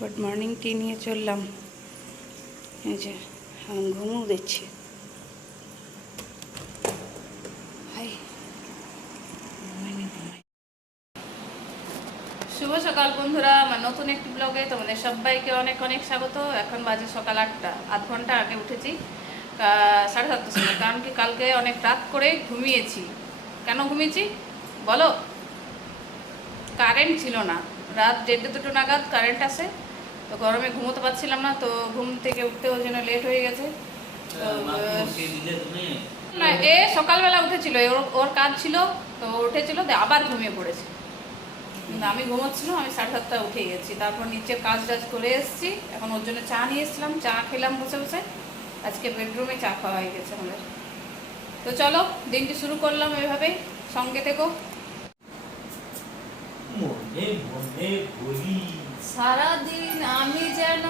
Good morning টি নিয়ে চললাম। এই যে ঘুমও দিচ্ছে। শুভ সকাল বন্ধুরা, আমার নতুন একটি ব্লগে তোমাদের সবাইকে অনেক অনেক স্বাগত। এখন বাজে সকাল 8টা, আধ ঘন্টা আগে উঠেছি 7:30টার সময়। কারণ কি কালকে অনেক রাত করে ঘুমিয়েছি। কেন ঘুমিয়েছি বলো? কারেন্ট ছিল না, রাত 1:30-2 নাগাদ কারেন্ট আসে। তো গরমে ঘুমোতে পারছিলাম না, তো ঘুম থেকে উঠতে ওই জন্য লেট হয়ে গেছে। না, এ সকালবেলা উঠেছিল, ওর কাজ ছিল, তো উঠেছিল, আবার ঘুমিয়ে পড়েছে। আমি ঘুমোচ্ছিলাম, আমি 7:30টা উঠে গেছি। তারপর নিচের কাজ টাজ করে এসেছি। এখন ওর জন্য চা নিয়ে এসেছিলাম, চা খেলাম বসে বসে। আজকে বেডরুমে চা খাওয়া হয়ে গেছে আমাদের। তো চলো দিনটি শুরু করলাম এভাবেই, সঙ্গে থেকো। সারাদিন আমি যেন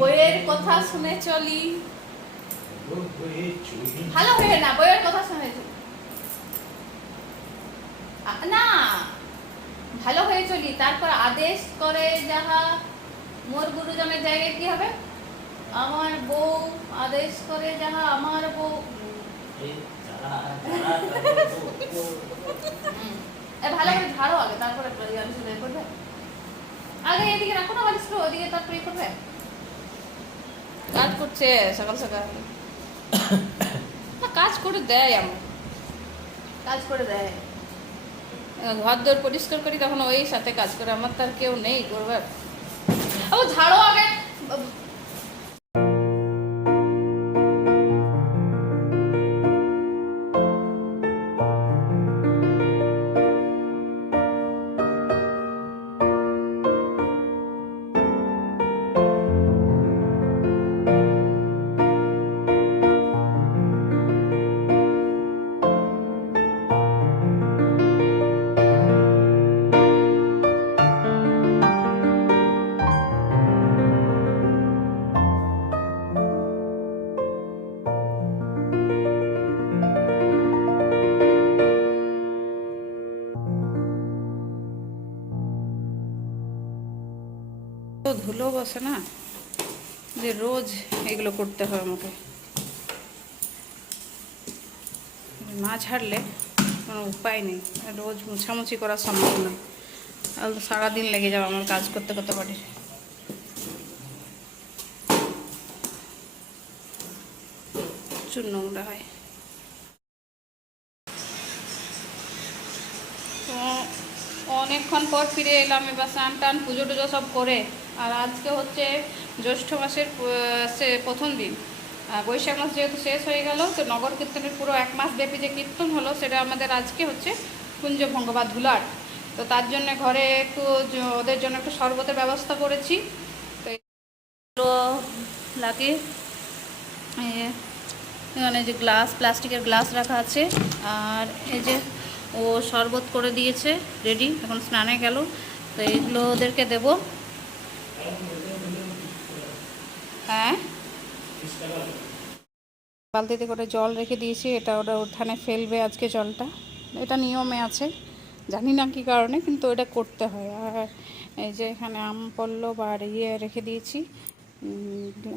বইয়ের কথা শুনে চলি। ভালো হয়ে না, বইয়ের কথা শুনে চলি না, ভালো হয়ে চলি। তারপর আদেশ করে যাহা মোর গুরুজনের জায়গায় কি হবে? আমার বউ আদেশ করে যাহা আমার বউ। ভালো করে ঝাড়ো আগে, তারপরে করবে। আগে এদিকে রাখো না, বালিশ ওদিকে, তারপরে করবে। কাজ করছে সকাল সকাল, না কাজ করে দেয়, আমার কাজ করে দেয়। ঘর দোর পরিষ্কার করি, তখন ওই সাথে কাজ করে। আমার তার কেউ নেই করবার। ও ঝাড়ো আগে। ধুলো বসে না, যে রোজ এগুলো করতে হয় আমাকে। না ঝাড়লে কোনো উপায় নেই, রোজ মুছামুছি করা সম্ভব না। আর সারাদিন লেগে যাবে আমার কাজ করতে করতে পারি। প্রচুর নোংরা হয়। তো অনেকক্ষণ পর ফিরে এলাম, এবার স্নান টান পুজো টুজো সব করে। আর আজকে হচ্ছে জ্যৈষ্ঠ মাসের প্রথম দিন। বৈশাখ মাস যেহেতু শেষ হয়ে গেল, তো নগর কীর্তনের পুরো 1 মাস ব্যাপী যে কীর্তন হলো, সেটা আমাদের আজকে হচ্ছে কুঞ্জভঙ্গ বা ধুলাট। তো তার জন্য ঘরে একটু ওদের জন্য একটু শরবতের ব্যবস্থা করেছি। তো এগুলো লাগে, এখানে যে গ্লাস, প্লাস্টিকের গ্লাস রাখা আছে। আর এই যে ও শরবত করে দিয়েছে রেডি, এখন স্নানে গেল। তো এইগুলো ওদেরকে দেব। হ্যাঁ, বালতিতে করে জল রেখে দিয়েছি, এটা ওরা উঠানে ফেলবে আজকে জলটা। এটা নিয়মে আছে, জানি না কী কারণে, কিন্তু এটা করতে হয়। আর এই যে এখানে আম পল্লব আর রেখে দিয়েছি,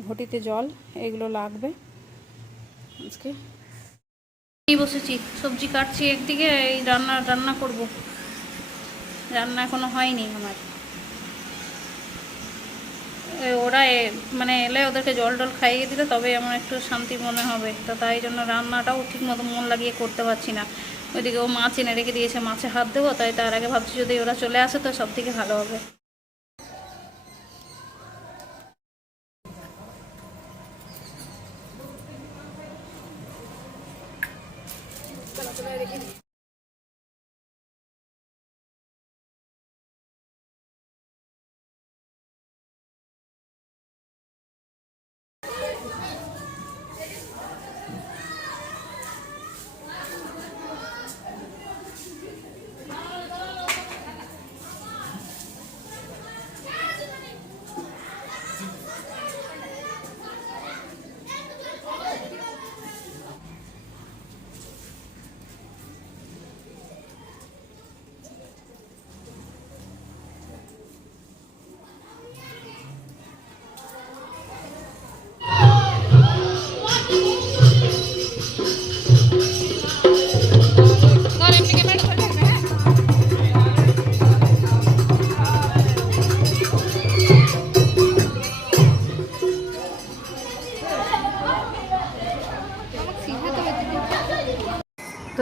ঘটিতে জল, এগুলো লাগবে আজকে। বসেছি, সবজি কাটছি একদিকে, এই রান্না করব। রান্না এখনো হয়নি আমার। ওরা মানে এলে ওদেরকে জল টল খাইয়ে দিলে তবে আমার একটু শান্তি মনে হবে। তো তাই জন্য রান্নাটাও ঠিক মতো মন লাগিয়ে করতে পারছি না। ওইদিকে ও মাছ এনে রেখে দিয়েছে, মাছে হাত দেবো। তাই তার আগে ভাবছি যদি ওরা চলে আসে তো সব থেকে ভালো হবে।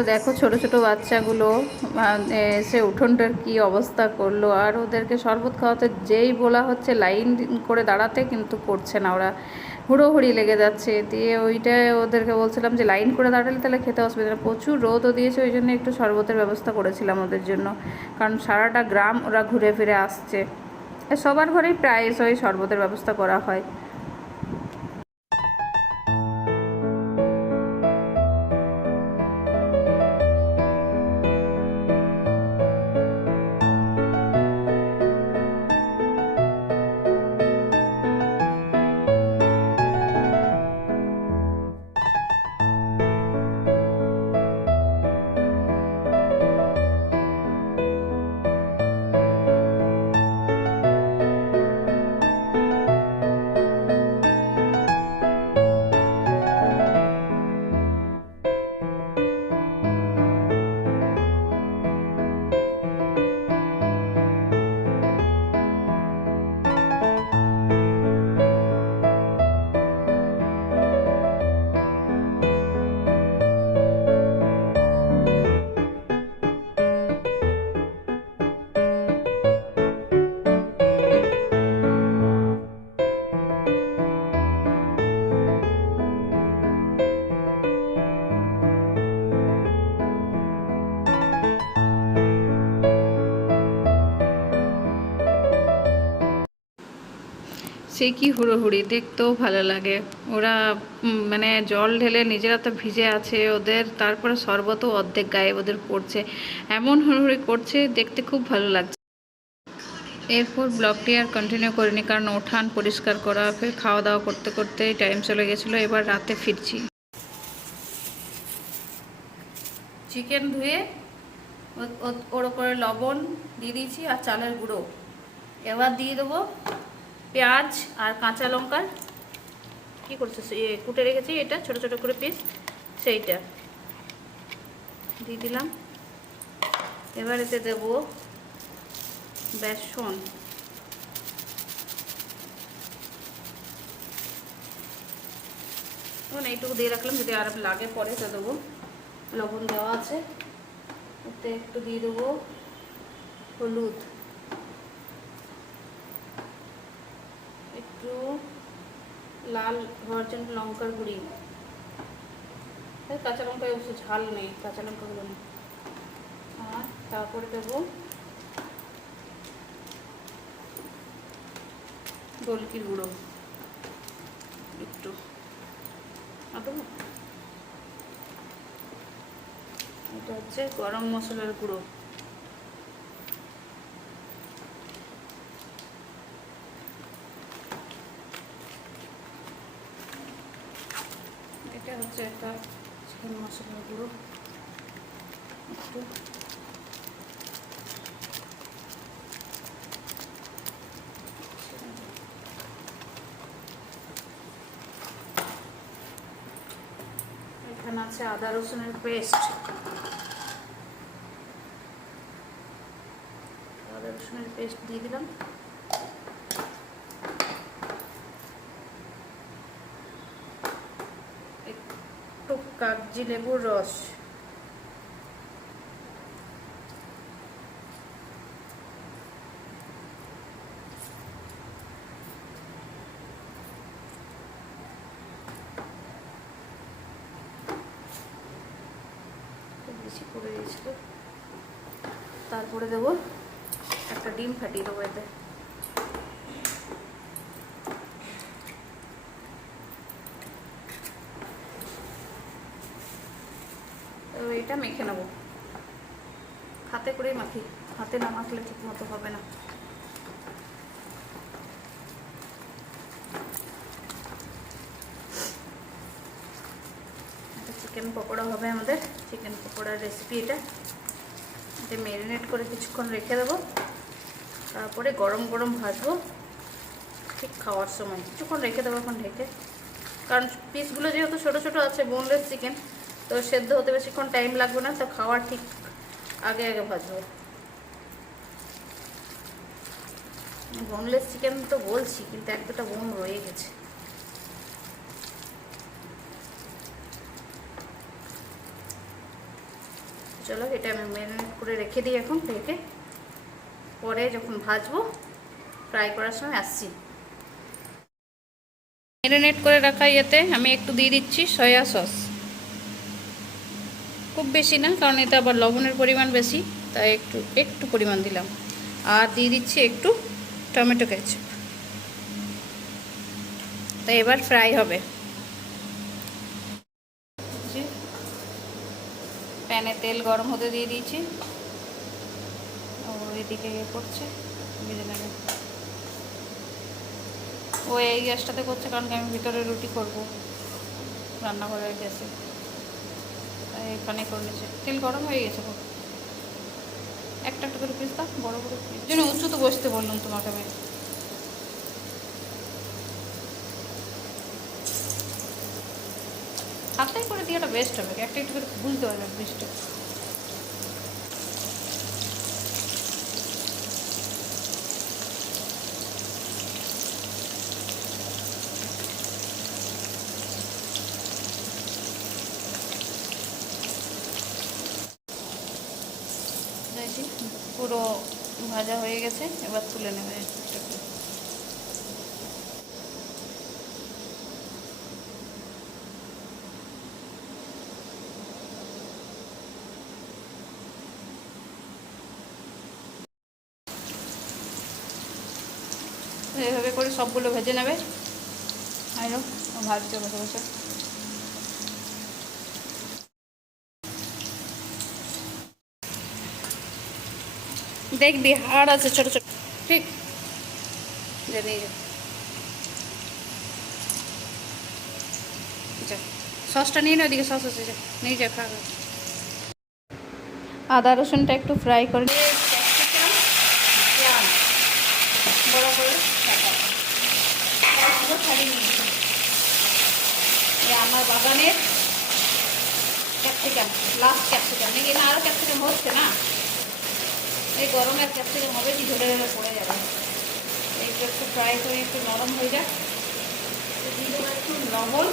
তো দেখো ছোট ছোট বাচ্চাগুলো এসে উঠোনটার কি অবস্থা করলো। আর ওদেরকে শরবত খাওয়াতে যেই বলা হচ্ছে লাইন করে দাঁড়াতে, কিন্তু করছে না, ওরা হুড়োহুড়ি লেগে যাচ্ছে। দিয়ে ওইটাই ওদেরকে বলছিলাম যে লাইন করে দাঁড়ালে তাহলে খেতে অসুবিধা না। প্রচুর রোদও দিয়েছে, ওই জন্য একটু শরবতের ব্যবস্থা করেছিলাম ওদের জন্য, কারণ সারাটা গ্রাম ওরা ঘুরে ফিরে আসছে। সবার ঘরেই প্রায়শই শরবতের ব্যবস্থা করা হয়। সে কি হুড়োহুড়ি, দেখতেও ভালো লাগে। ওরা মানে জল ঢেলে নিজেরা তো ভিজে আছে ওদের, তারপরে শরবতও অর্ধেক গায়ে ওদের পড়ছে, এমন হুড়োহুড়ি করছে, দেখতে খুব ভালো লাগছে। এরপর ব্লগটি আর কন্টিনিউ করিনি, কারণ উঠান পরিষ্কার করা, ফের খাওয়া দাওয়া করতে করতে টাইম চলে গেছিলো। এবার রাতে ফিরছি। চিকেন ধুয়ে ওর ওপরে লবণ দিয়ে দিয়েছি আর চালের গুঁড়ো। এবার দিয়ে দেবো পেঁয়াজ আর কাঁচা লঙ্কার কী করছে কুটে রেখেছি, এটা ছোট ছোট করে পিস, সেইটা দিয়ে দিলাম। এবার এতে দেবো বেসন, এইটুকু দিয়ে রাখলাম, যদি আর লাগে পরে তো দেবো। লবণ দেওয়া আছে, ওতে একটু দিয়ে দেবো হলুদ, একটু লাল হওয়ার জন্য লঙ্কার গুঁড়ি, কাঁচা লঙ্কায় অবশ্য ঝাল নেই, কাঁচা লঙ্কাগুলো নেই। আর তারপরে দেবো গোলকির গুঁড়ো একটু, দেবো। এটা হচ্ছে গরম মশলার গুঁড়ো, এটা হচ্ছে একটা চিকেন মশলার গুঁড়ো একটু, এখানে আছে আদা রসুনের পেস্ট, আদা রসুনের পেস্ট দিয়ে দিলাম। একটু কাগজি লেবুর রস, বেশি করে দিয়েছিল। তারপরে দেবো একটা ডিম ফাটিয়ে দেবো এতে, এটা মেখে নেবো, হাতে করেই মাখি, হাতে না মাখলে ঠিক মতো হবে না। চিকেন পকোড়া হবে আমাদের, চিকেন পকোড়ার রেসিপি এটা। এটা ম্যারিনেট করে কিছুক্ষণ রেখে দেবো, তারপরে গরম গরম ভাজবো ঠিক খাওয়ার সময়। কিছুক্ষণ রেখে দেবো এখন ঢেকে, কারণ পিসগুলো যেহেতু ছোটো ছোটো আছে, বোনলেস চিকেন, তো সেদ্ধ হতে বেশিক্ষণ টাইম লাগবে না, তো খাওয়ার ঠিক আগে আগে ভাজবো। বোনলেস চিকেন তো বলছি, কিন্তু এক দুটা বোন রয়ে গেছে। এটা আমি ম্যারিনেট করে রেখে দিই এখন ঢেকে, পরে যখন ভাজবো ফ্রাই করার সময় আসছি। ম্যারিনেট করে রাখা ইয়েতে আমি একটু দিয়ে দিচ্ছি সয়া সস, খুব বেশি না কারণ এতে আবার লবণের পরিমাণ বেশি, তাই একটু একটু পরিমাণ দিলাম। আর দিয়ে দিচ্ছি একটু টমেটো কেচাপ। তাই এবার ফ্রাই হবে। প্যানে তেল গরম হতে দিয়ে দিয়েছি, ও এদিকে ইয়ে করছে, ভেজে নেবে। ও এই গ্যাসটাতে করছে কারণ আমি ভিতরে রুটি করব রান্নাঘরের গ্যাসে, তাই এখানে করে নিয়েছে। তেল গরম হয়ে গেছে, একটা একটা করে পিস দাও, বড়ো বড়ো পিস জন্য উঁচু তো বসতে বললাম তোমাকে আমি। হাতাই করে দিয়ে একটা বেস্ট হবে, একটা একটু করে বুঝতে পারবে বেস্ট। পুরো ভাজা হয়ে গেছে, এবার তুলে নেবে। এইভাবে করে সবগুলো ভেজে নেবে। আরও ভাজতে বসে বসে দেখবি হাড় আছে ছোট ছোট, ঠিক জানি। সসটা নিয়ে না, ওইদিকে সস আছে, নিয়ে যা খাবে। আদা রসুনটা একটু ফ্রাই করে বড় করে আমার বাগানের ক্যাপসিকাম, লাস্ট ক্যাপসিকাম নাকি না, আরও ক্যাপসিকাম হচ্ছে না, এই গরমের ক্যাপসিকাম হবে কি ঝরে ঝরে পড়ে যাবে। এইটা একটু ফ্রাই করে একটু নরম হয়ে যাক, দিয়ে দেবো একটু লবণ,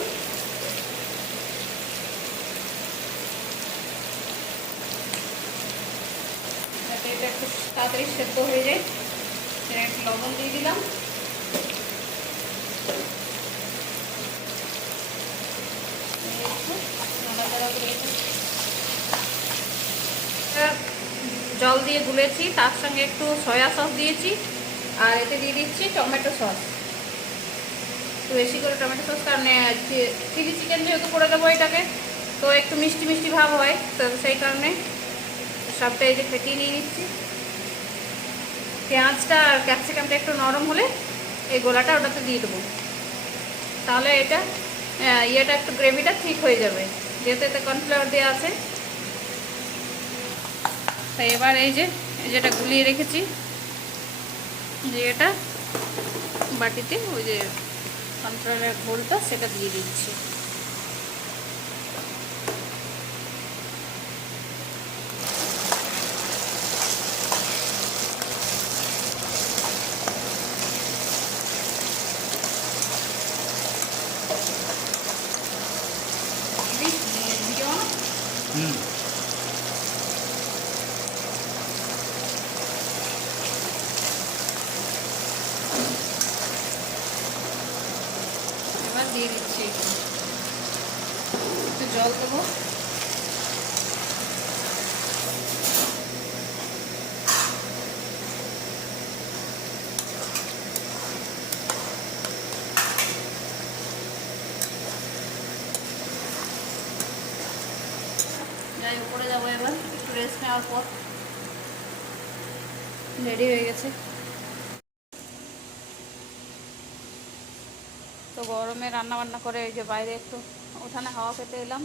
যাতে এটা একটু তাড়াতাড়ি সেদ্ধ হয়ে যায়। একটু লবণ দিয়ে দিলাম, জল দিয়ে গুলেছি, তার সঙ্গে একটু সয়া সস দিয়েছি, আর এতে দিয়ে দিচ্ছি টমেটো সস, একটু বেশি করে টমেটো সস, কারণ চিলি চিকেন যেহেতু করে দেবো এটাকে, তো একটু মিষ্টি মিষ্টি ভাব হয়, তো সেই কারণে সবটা এই যে ফেটিয়ে নিয়ে নিচ্ছি। পেঁয়াজটা আর ক্যাপসিকামটা একটু নরম হলে এই গোলাটা ওটাতে দিয়ে দেবো, তাহলে এটা ইয়েটা একটু গ্রেভিটা ঠিক হয়ে যাবে, যেহেতু এতে কর্নফ্লাওয়ার দেওয়া আছে। তাই এবার এই যে যেটা গুলিয়ে রেখেছি, যে এটা বাটিতে ওই যে কর্নফ্লাওয়ারের ঘোলটা সেটা দিয়ে দিচ্ছি। এবার দিয়ে দিচ্ছি একটু জল দেবো, যাই উপরে যাবো। এবার একটু রেস্ট নেওয়ার পর রেডি হয়ে গেছে। তো গরমে রান্না বান্না করে এই যে বাইরে একটু উঠানে হাওয়া পেতে এলাম।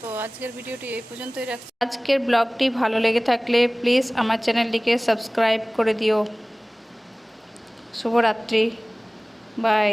তো আজকের ভিডিওটি এই পর্যন্তই রাখছি। আজকের ব্লগটি ভালো লেগে থাকলে প্লিজ আমার চ্যানেলটিকে সাবস্ক্রাইব করে দিও। শুভরাত্রি, বাই।